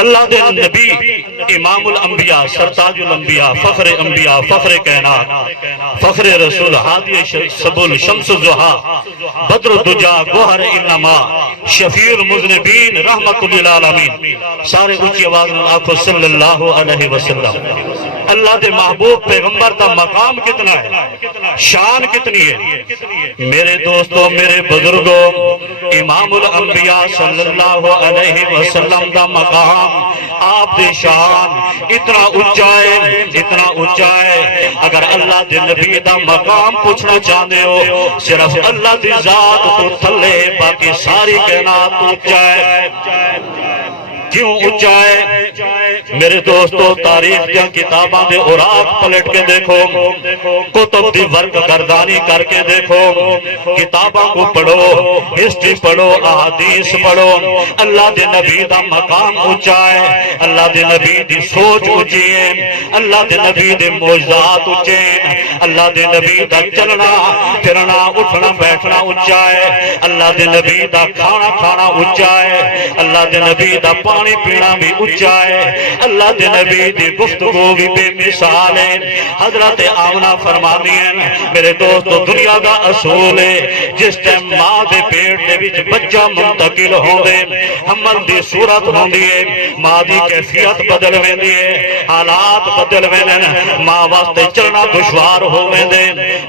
اللہ دے نبی امام الانبیاء سرتاج الانبیاء فخر انبیاء فخر کائنات فخر رسول ہادی سبل شمس الضحا بدر الدجا گوہر انما شفیع المذنبین رحمت للعالمین سارے اونچی آواز میں آخو صلی اللہ علیہ وسلم۔ اللہ دے محبوب پیغمبر دا مقام کتنا ہے، شان کتنی ہے میرے دوستوں میرے بزرگوں، امام الانبیاء صلی اللہ علیہ وسلم دا مقام آپ دے شان اتنا اونچا ہے اتنا اونچا ہے۔ اگر اللہ دے نبی دا مقام پوچھنا چاہتے ہو صرف اللہ دی ذات تو تھلے باقی ساری کائنات اونچا ہے۔ کیوں اونچا ہے میرے دوستو؟ تاریخ دیا کتاباں دے اوراق پلٹ کے دیکھو، کتب دی ورق گردانی کر کے دیکھو، کتاباں کو پڑھو، ہسٹری پڑھو، احادیث پڑھو۔ اللہ دے نبی دا مقام اونچا ہے، اللہ دے نبی دی سوچ اونچی ہے، اللہ دے نبی دے معجزات اونچے ہیں، اللہ دے نبی دا چلنا پھرنا اٹھنا بیٹھنا اونچا ہے، اللہ دے نبی دا کھانا کھانا اونچا ہے، اللہ دے نبی دا پانی پینا بھی اونچا ہے، اللہ دے نبی دی گفتگو بھی بے مثال ہے۔ حضرت آمنہ فرماتی ہیں میرے دوستو دنیا دا اصول ہے جس ٹائم ماں دے پیٹ دے وچ بچہ منتقل ہوندے حمل دی صورت ہوندی ہے، ماں دی کیفیت بدل ویندی ہے، حالات بدل ویندے، ماں واسطے چلنا دشوار ہو ویندے،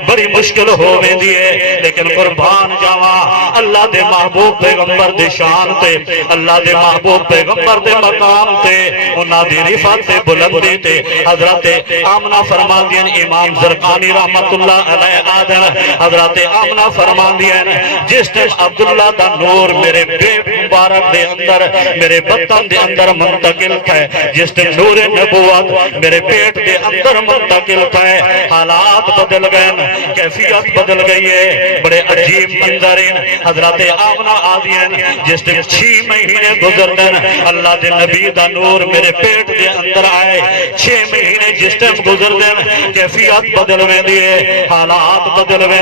بڑی مشکل ہو ویندی ہے، لیکن قربان جاواں اللہ دے محبوب پیغمبر دی شان تے، اللہ دے محبوب پیغمبر دے مقام تے، انہاں دی رفعت تے بلندی تے حضرت آمنہ فرمان دین امام زرقانی رحمت اللہ علیہ آدھر حضرت آمنہ فرمان دین جس ٹائم عبداللہ دا نور میرے پیٹ مبارک دے اندر میرے بطن دے اندر منتقل تھا، جس ٹائم نور نبوت میرے پیٹ دے اندر منتقل تھا، حالات بدل گئے، کیفیت بدل گئی ہے، بڑے عجیب منظرین حضرت آمنہ آدین جس ٹائم 6 مہینے گزر دن اللہ دے نبی دا نور میرے پیٹ دے اندر آئے، 6 مہینے جس ٹائم گزر دن کیفیت بدل میں دیئے، حالات بدل میں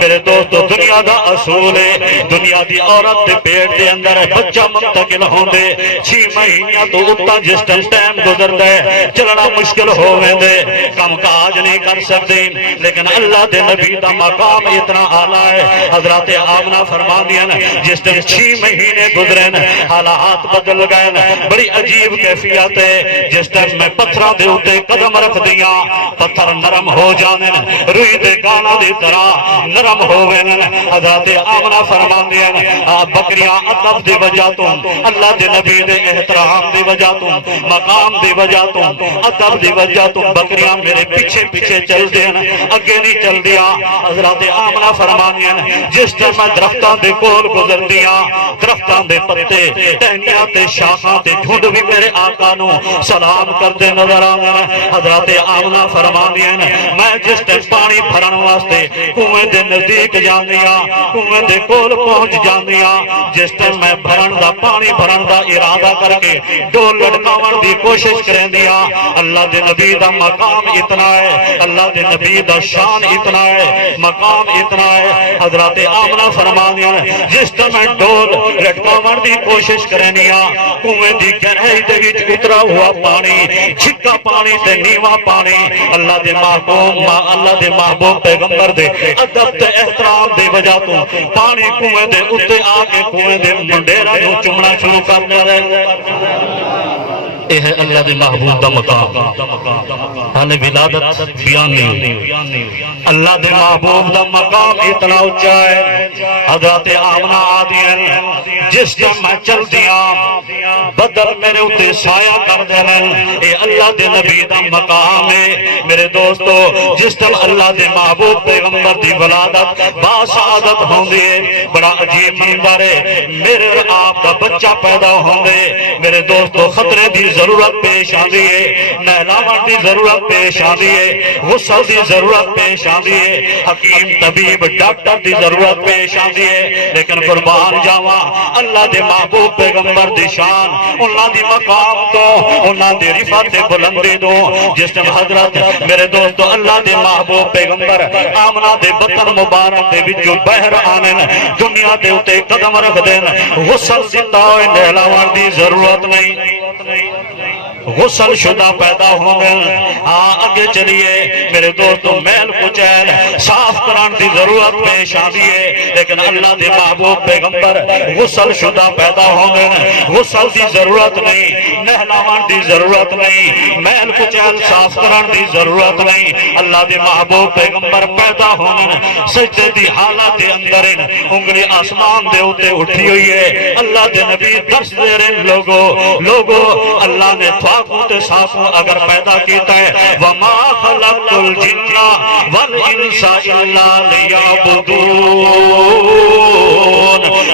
میرے دوستو دنیا دا اصول ہے دنیا دی عورت دے پیٹ دے اندر بچہ منتقل ہوندے 6 مہینیاں تو اتا جس ٹائم گزر دے چلنا مشکل ہوئے دے، کم کاج نہیں کر سکتے، لیکن اللہ دے نبی دا مقام اتنا آلہ ہے۔ حضرت آمنہ فرما دیا جس ٹائم 6 مہینے گزرن حالات بدل گئے، بڑی عجیب کیفیت ہے، جس ٹائم میں پتھرہ دے ہوتے قدم رکھ دیا پتھر نرم ہو جانے، روئی دے گانا دی طرح نرم ہوئے۔ حضرت آمنہ فرما دیا بکریاں ادب دی وجہ تو اللہ دے نبی دے احترام دی وجہ تو مقام دی وجہ تو ادب دی وجہ تو بکریاں میرے پیچھے پیچھے چل دیں اگے نہیں چل دیا۔ حضرت آمنہ فرما دیا جس ٹائم میں درختاں دے کول گزر دیا درختاں دے پتے ٹہنیاں تے شاخاں تے جھنڈ بھی میرے آقا نو سلام کرتے نظر آنا۔ حضرت آمنہ فرما دیا میں جس ٹائم پانی بھرن واسطے کنویں دے نزدیک جاندیا کنویں دے کول پہنچ جاندیا، جس ٹائم میں بھرن دا پانی بھرن دا ارادہ کر کے ڈول لڑکاون دی کوشش کریں دیا، اللہ دے نبی دا مقام اتنا ہے، اللہ دے نبی دا شان اتنا ہے، مقام اتنا ہے۔ حضرت آمنہ فرما دیا جس ٹائم میں ڈول لڑکاون دی کوشش کریں دیا کنویں دی گہرائی دے وچ اترا ہوا پانی چھکا پانی تے نیواں پانی اللہ دے محبوب پیغمبر دے ادب تے احترام دے وجہ تو پانی کنویں دے اتے آ کے کنویں دے منڈیرا نو چومنا شروع کر دے۔ اے ہے اللہ دے محبوب دا مقام، حال ولادت بیان نہیں، اللہ دے محبوب دا مقام اتنا اونچا ہے۔ حضرت آمنہ آدین جس ٹائم میں چل دیا بدل میرے اتے سایہ کر دینا، اے اللہ دے نبی دا مقام ہے میرے دوستو۔ جس ٹائم اللہ دے محبوب پیغمبر دی ولادت باسعادت ہوندی ہے، بڑا عجیب منظر ہے، میرے آپ دا بچہ پیدا ہوندے میرے دوستو خطرے دی ضرورت پیش آندی ہے، نہلاوٹ دی ضرورت پیش آندی ہے، غسل دی ضرورت پیش آندی ہے، حکیم طبیب ڈاکٹر دی ضرورت پیش آندی ہے، لیکن قربان جاواں اللہ دے محبوب پیغمبر دی شان انہاں دی مقام تو انہاں دی رفعت بلندی دو جس ٹائم حضرت میرے دوستو اللہ دے محبوب پیغمبر آمنہ دے بطن مبارک دے وچوں بہر آنے دنیا دے اتے قدم رکھ دین غسل دتا ہوئے نہلاوٹ دی ضرورت نہیں۔ غسل شدہ پیدا ہونے آگے چلیے میرے دوستو میل کچیل صاف کران دی ضرورت پیش آدھی ہے لیکن اللہ دے محبوب پیغمبر غسل شدہ پیدا ہونے غسل دی ضرورت نہیں نہلاوان دی ضرورت نہیں میل کچیل صاف کران دی ضرورت نہیں اللہ دے محبوب پیغمبر پیدا ہونے سجدے دی حالات دے اندر انگلی آسمان دے ہوتے اٹھی ہوئی ہے اللہ دے نبی درس دے رہے لوگو اللہ نے تھواکوں تے ساکوں اگر پیدا کیتا ہے وَمَا خَلَقْتُ الْجِنَّ وَالْإِنسَ إِلَّا لِيَعْبُدُونَ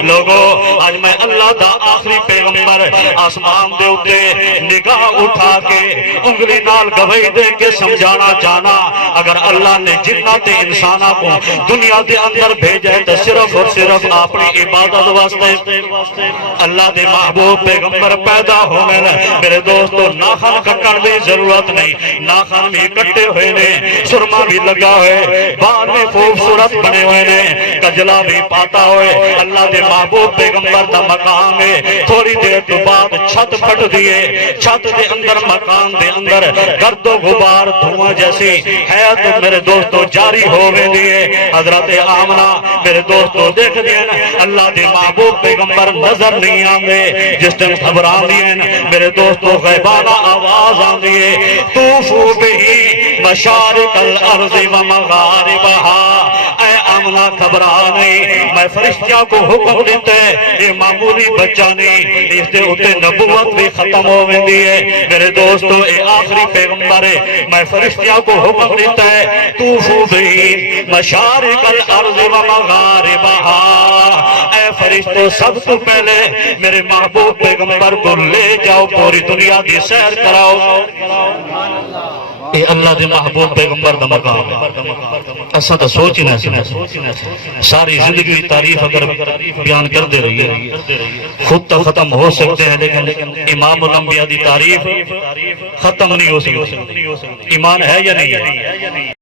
لوگو آج میں اللہ دا آخری پیغمبر آسمان دے ہوتے نگاہ اٹھا کے انگلی نال گواہی دے کے سمجھانا چاہنا اگر اللہ نے جنات انسانہ کو دنیا دے اندر بھیجا ہے تو صرف اور صرف اپنی عبادت واسطے اللہ دے محبوب پیغمبر پیدا ہونے میرے دوستو ناخن کٹن دی ضرورت نہیں ناخن بھی کٹے ہوئے نے سرما بھی لگا ہوئے بال میں خوبصورت بنے ہوئے نے کجلا بھی پاتا ہوئے اللہ دے محبوب پیغمبر دا مقام ہے تھوڑی دیر تو بعد چھت پھٹ دیئے چھت دے اندر مکان دے اندر گرد و غبار دھواں جیسی ہے تو میرے دوستو جاری ہوئے دیئے حضرت آمنہ میرے دوستو دیکھ دیئے اللہ دے محبوب پیغمبر نظر نہیں آنگے جس دن خبران دیئے میرے دوستو غیبانہ آواز آن دیئے توفو بہی مشارق الارض و مغاربہا اے آمنہ خبران نہیں میں فرشتیاں کو حکم دیتے یہ معمولی بچہ نہیں اس دے ہوتے نبوت بھی ختم ہوئے دیئے میرے دوستو اے آخری پیغمبر ہے میں فرشتیاں کو حکم دیتا ہے توفو بہی مشارق الارض و مغاربہا اے فرشتو سب تو پہلے میرے محبوب پیغمبر کو لے جاؤ پوری دنیا کی سیر کراؤ اے اللہ دے محبوب پیغمبر دا مقام ہے ایسا تو سوچ ہی نہ ساری زندگی تعریف اگر بیان کر دے رہی ہے خود تو ختم ہو سکتے ہیں لیکن امام الانبیاء دی تعریف ختم نہیں ہو سکتی ایمان ہے یا نہیں ہے